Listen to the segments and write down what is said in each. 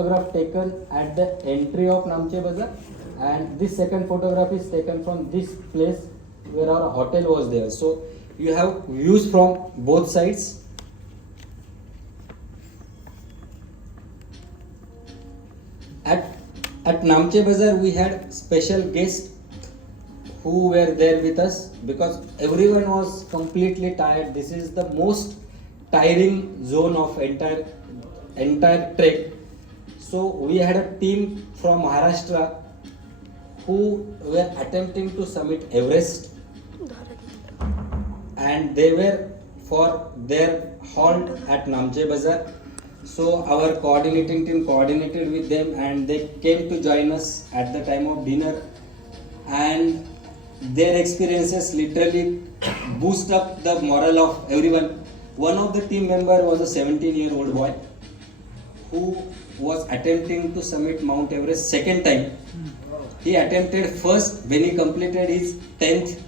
photograph taken at the entry of Namche Bazaar, and this second photograph is taken from this place where our hotel was there. So you have views from both sides. At Namche Bazaar we had special guests who were there with us because everyone was completely tired. This is the most tiring zone of entire trek. So we had a team from Maharashtra who were attempting to summit Everest, and they were for their halt at Namche Bazaar. So our coordinating team coordinated with them and they came to join us at the time of dinner, and their experiences literally boost up the morale of everyone. One of the team member was a 17-year-old boy who was attempting to summit Mount Everest second time. He attempted first when he completed his 10th.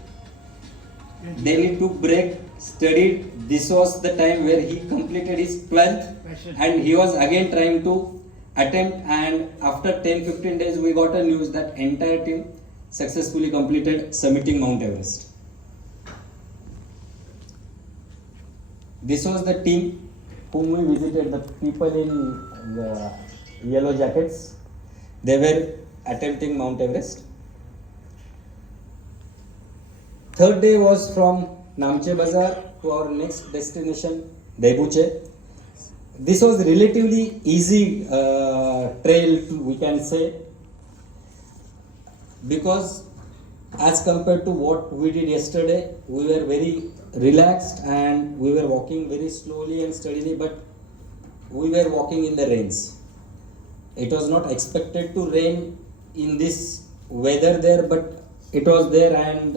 Then he took break, studied. This was the time where he completed his 12th, and he was again trying to attempt, and after 10-15 days we got a news that entire team successfully completed summiting Mount Everest. This was the team whom we visited, the people in the yellow jackets. They were attempting Mount Everest. Third day was from Namche Bazaar to our next destination, Debuche. This was relatively easy trail, we can say, because as compared to what we did yesterday, we were very relaxed and we were walking very slowly and steadily, but we were walking in the rains. It was not expected to rain in this weather there, but it was there, and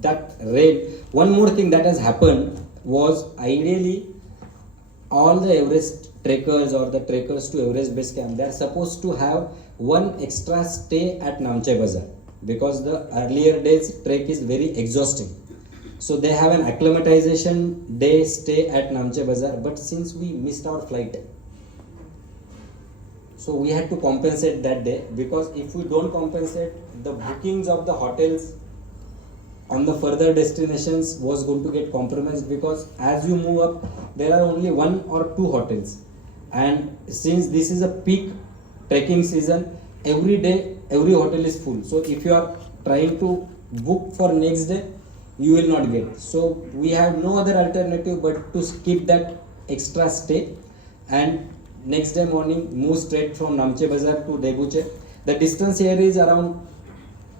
that rain. One more thing that has happened was, ideally all the Everest trekkers or the trekkers to Everest Base Camp, they are supposed to have one extra stay at Namche Bazaar because the earlier days trek is very exhausting. So they have an acclimatization day stay at Namche Bazaar, but since we missed our flight, so we had to compensate that day, because if we don't compensate, the bookings of the hotels on the further destinations was going to get compromised, because as you move up there are only 1 or 2 hotels, and since this is a peak trekking season, every day every hotel is full. So if you are trying to book for next day, you will not get. So we have no other alternative but to skip that extra stay, and next day morning move straight from Namche Bazaar to Debuche. The distance here is around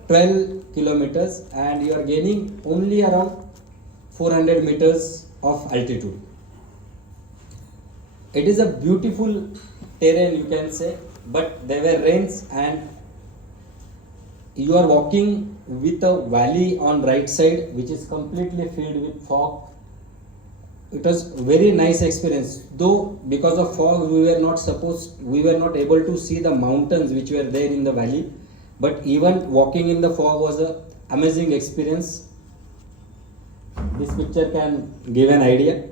12 kilometers and you are gaining only around 400 meters of altitude. It is a beautiful terrain, you can say, but there were rains and you are walking with a valley on right side which is completely filled with fog. It was very nice experience, though because of fog we were not able to see the mountains which were there in the valley, but even walking in the fog was an amazing experience. This picture can give an idea.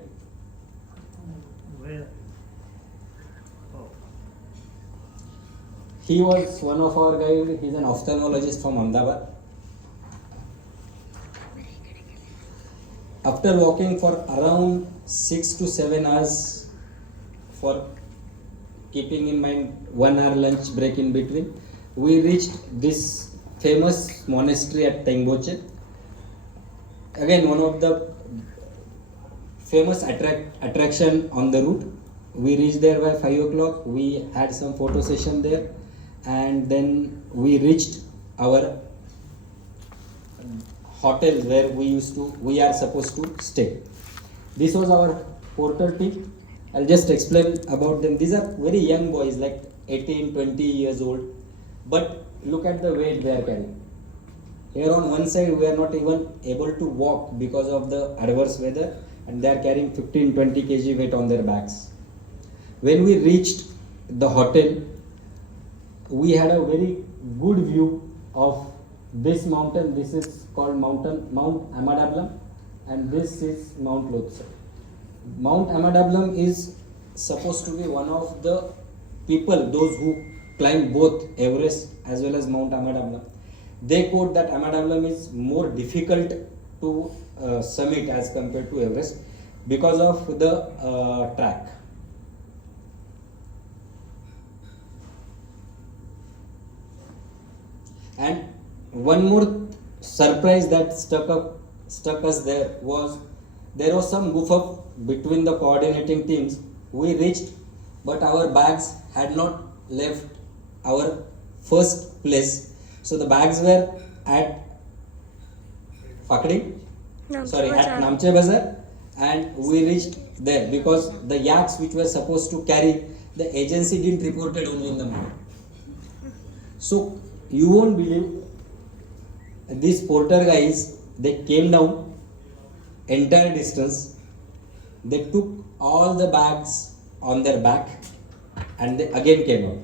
He was one of our guys. He's an ophthalmologist from Ahmedabad. After walking for around 6 to 7 hours, for keeping in mind 1 hour lunch break in between, we reached this famous monastery at Tengboche. Again, one of the famous attraction on the route. We reached there by 5 o'clock. We had some photo session there, and then we reached our hotel where we are supposed to stay. This was our porter team. I'll just explain about them. These are very young boys, like 18-20 years old, but look at the weight they are carrying. Here on one side we are not even able to walk because of the adverse weather, and they are carrying 15-20 kg weight on their backs. When we reached the hotel, we had a very good view of this mountain. This is called Mount Amadablam, and this is Mount Lhotse. Mount Amadablam is supposed to be one of the people, those who climb both Everest as well as Mount Amadablam, they quote that Amadablam is more difficult to summit as compared to Everest because of the track. And one more surprise that stuck us there was some goof up between the coordinating teams. We reached, but our bags had not left our first place. So the bags were at Fakdi, at Namche Bazar, and we reached there because the yaks which were supposed to carry, the agency didn't report it only in the morning. So you won't believe, these porter guys, they came down entire distance, they took all the bags on their back and they again came out.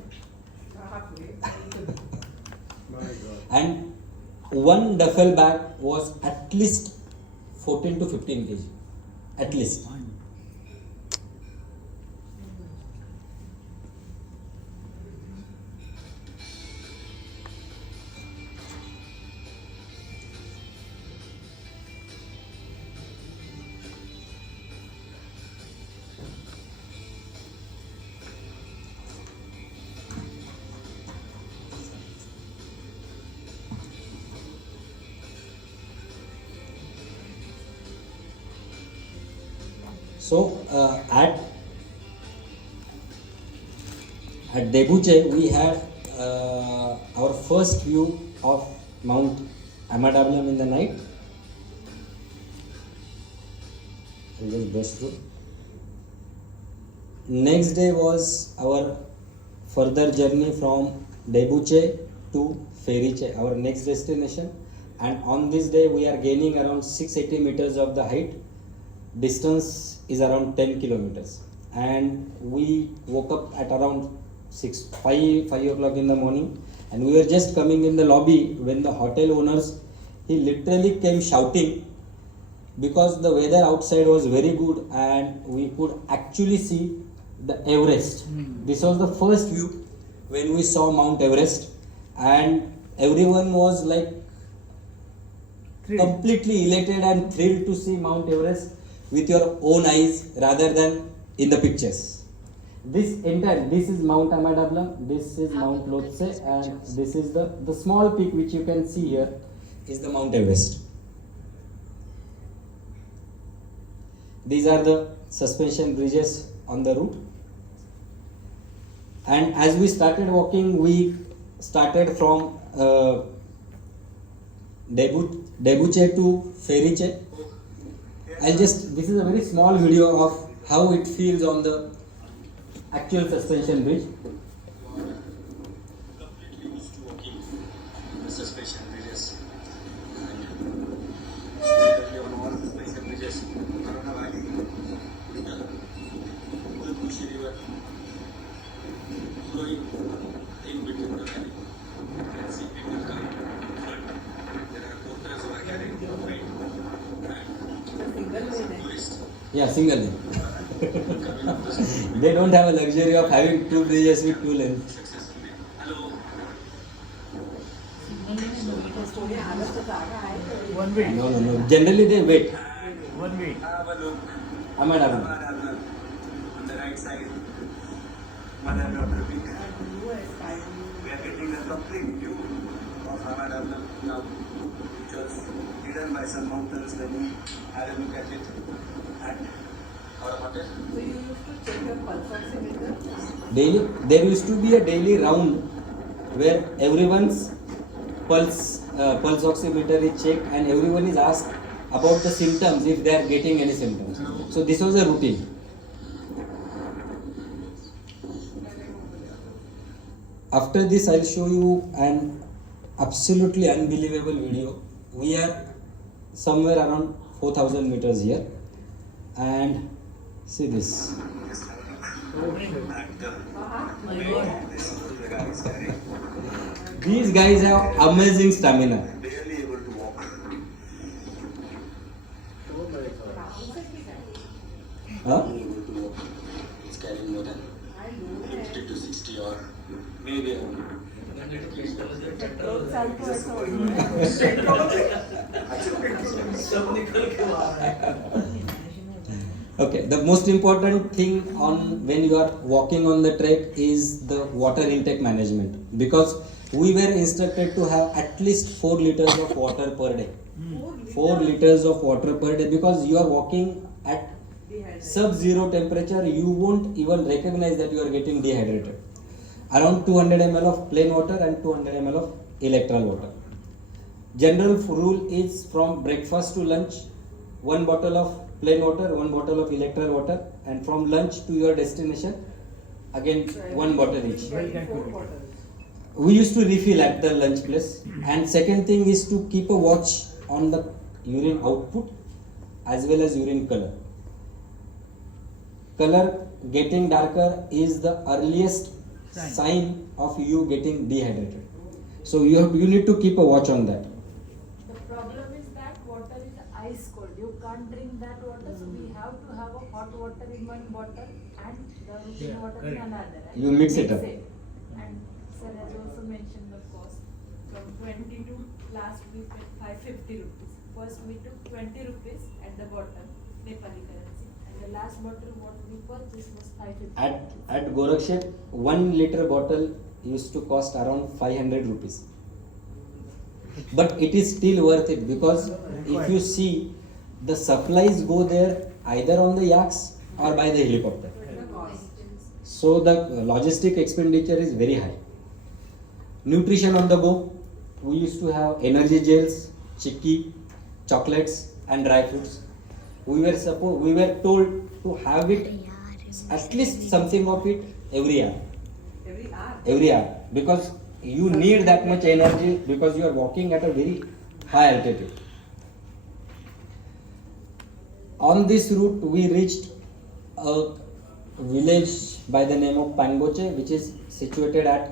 And one duffel bag was at least 14 to 15 kg, at least. So at Debuche we had our first view of Mount Amadablam in the night. I'll just brush through. Next day was our further journey from Debuche to Feriche, our next destination, and on this day we are gaining around 680 meters of the height. Distance is around 10 kilometers, and we woke up at around 5 o'clock in the morning, and we were just coming in the lobby when the hotel owners, he literally came shouting because the weather outside was very good and we could actually see the Everest. This was the first view when we saw Mount Everest, and everyone was like completely elated and thrilled to see Mount Everest with your own eyes rather than in the pictures. This is Mount Amadablam, this is Mount Lhotse, and this is the small peak which you can see here is the Mount Everest. These are the suspension bridges on the route. And as we started walking, we started from Debuche to Feriche. This is a very small video of how it feels on the actual suspension bridge. Completely used to walking the suspension bridges. On all suspension bridges, Corona Valley, the Kushi River flowing in between the valley. You can see people coming in front. There are porters who are carrying their weight. Yeah, single lane. They don't have a luxury of having two bridges with two lanes. One way. No. Generally they wait. One way. Amadablam. On the right side, mother and daughter peak. We are getting a complete view of Amadablam now, which was hidden by some mountains. When we had a look at it at our hotel. So you used to check your pulse oximeter? Daily, there used to be a daily round where everyone's pulse oximeter is checked and everyone is asked about the symptoms if they are getting any symptoms. So this was a routine. After this, I'll show you an absolutely unbelievable video. We are somewhere around 4,000 meters here, and see this. These guys have amazing stamina. Barely able to walk. Huh? Able to walk. It's carrying more than 50 to 60 Maybe. Petrol चालतो असं वाटतं. Okay, the most important thing on when you are walking on the trek is the water intake management, because we were instructed to have at least 4 liters of water per day. 4 liters of water per day, because you are walking at sub-zero temperature, you won't even recognize that you are getting dehydrated. Around 200 ml of plain water and 200 ml of electral water. General rule is from breakfast to lunch, 1 bottle of plain water, 1 bottle of electral water, and from lunch to your destination, again 1 bottle each. We used to refill at the lunch place. And second thing is to keep a watch on the urine output as well as urine color. Color getting darker is the earliest sign of you getting dehydrated. So you need to keep a watch on that. The problem is that water is ice cold. You can't drink that water, so we have to have a hot water in one bottle and the routine water in another. Right? You mix it up. And sir has also mentioned the cost from 20 to last week at 550 rupees. First we took 20 rupees at the bottom, Nepali currency, and the last bottle what we purchased was 550. At Gorakshet, 1 liter bottle used to cost around 500 rupees. But it is still worth it, because if you see, the supplies go there either on the yaks or by the helicopter. So the logistic expenditure is very high. Nutrition on the go, we used to have energy gels, chikki, chocolates and dry fruits. We were told to have it, at least something of it every hour. Every hour, because you need that much energy, because you are walking at a very high altitude. On this route we reached a village by the name of Pangboche, which is situated at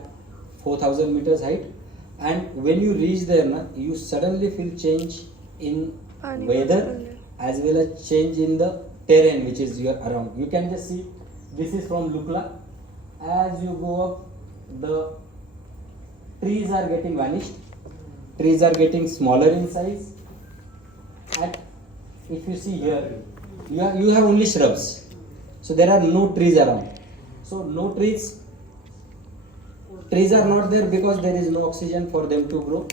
4000 meters height, and when you reach there, you suddenly feel change in weather as well as change in the terrain which is around. You can just see, this is from Lukla. As you go up, the trees are getting vanished, trees are getting smaller in size, and if you see here, you have only shrubs, so there are no trees around. So no trees are not there because there is no oxygen for them to grow,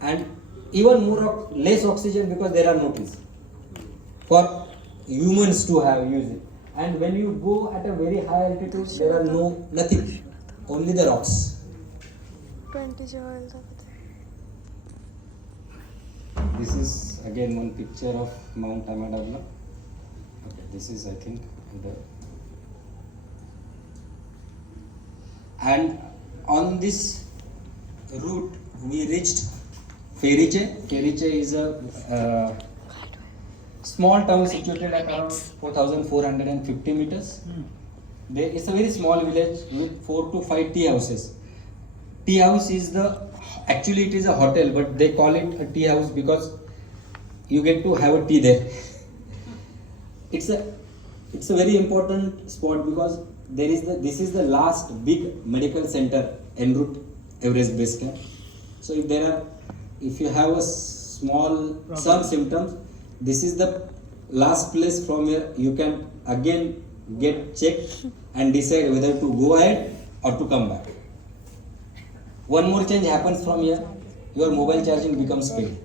and even less oxygen because there are no trees for humans to have use it. And when you go at a very high altitude, there are nothing, only the rocks. 20 jewels. This is again one picture of Mount Amadabla. Okay, this is, I think, and on this route we reached Feriche. Feriche is a small town situated at around 4450 meters. There is a very small village with 4 to 5 tea houses. Tea house is actually it is a hotel, but they call it a tea house because you get to have a tea there. It's a very important spot because this is the last big medical center en route Everest Base Camp. So if you have some symptoms, this is the last place from where you can again get checked and decide whether to go ahead or to come back. One more change happens from here, your mobile charging becomes paid.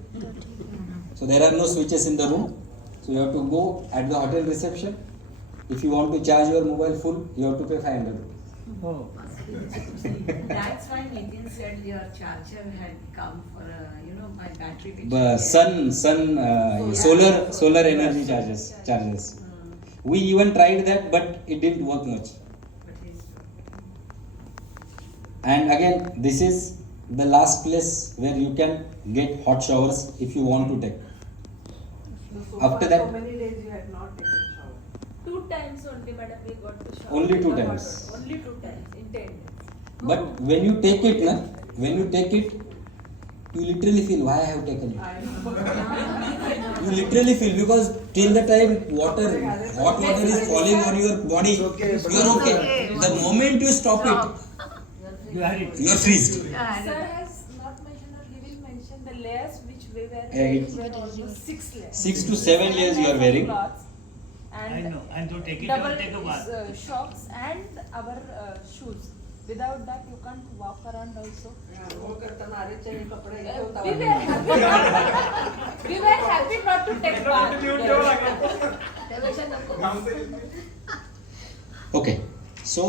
So there are no switches in the room, so you have to go at the hotel reception. If you want to charge your mobile full, you have to pay 500 rupees. Oh. That's why Nitin said your charger had come for my battery. Solar energy charges. We even tried that, but it didn't work much. And again, this is the last place where you can get hot showers if you want to take. After that, so many days you had not taken shower. 2 times only, madam, we got to shower. Only 2 in the times. water. Only 2 times in 10 days. but when you take it, you literally feel why I have taken it. I know. You literally feel, because till the time hot water is falling on your body, you are okay. The moment you stop it, You had it. You are freezed. Sir has not mentioned or he will mention the layers which we were it- wearing were almost 6 layers. 6 to 7 layers you are wearing. Cloths I and know. And to take it double out, take a bath. shocks and our shoes. Without that you can't walk around also. वो करताना आरेचे हे कपडे We घेऊन were happy not, we were happy not to take bath. त्यापेक्षा नको. Okay, so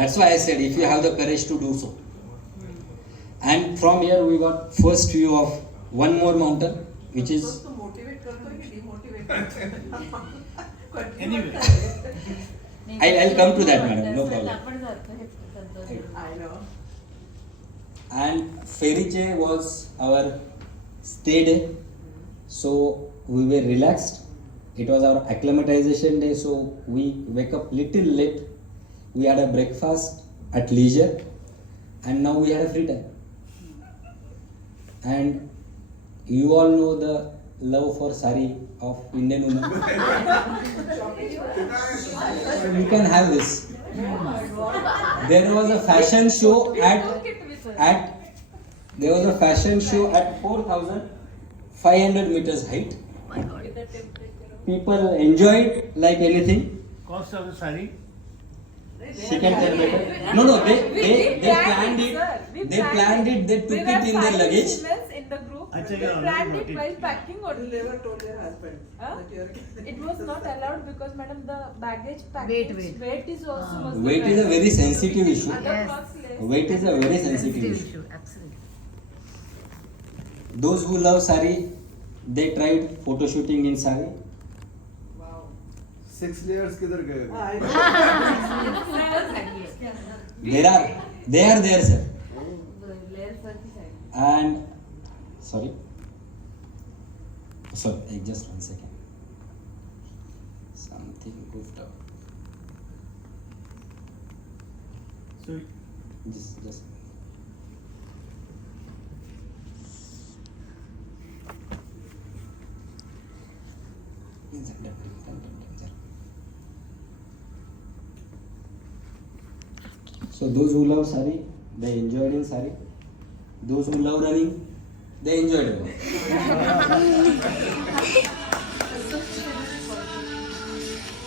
that's why I said if you have the courage to do so. And from here we got first view of one more mountain, which is तू motivate करतोय की demotivate करतोय? Anyway. I'll come to that, madam, no problem. आपण जातो हे तंत्र. I know. And Feriche was our stay day, so we were relaxed. It was our acclimatization day, so we wake up little late. We had a breakfast at leisure, and now we had a free time. And you all know the love for sari of Indian women. You can have this. There was a fashion show at there was a fashion show at 4,500 meters height. People enjoyed like anything. Cost of the sari. She can tell better. No, they planned it. They planned it. They took it in their luggage. In the group, Achha, we you already planned got it it. while packing You only. never told your husband Huh? that you are It was not allowed because madam the baggage Weight. weight is also must be Weight is a very sensitive issue. Other Yes. clothes less. Weight is a very sensitive issue. absolutely. Those who love sari, they tried photo shooting in sari. Wow. 6 layers किधर गए? I know. They are there, sir. And sorry, just 1 second. Something goofed up. So Just. So those who love sari, they enjoyed in sari. Those who love running, they enjoyed it.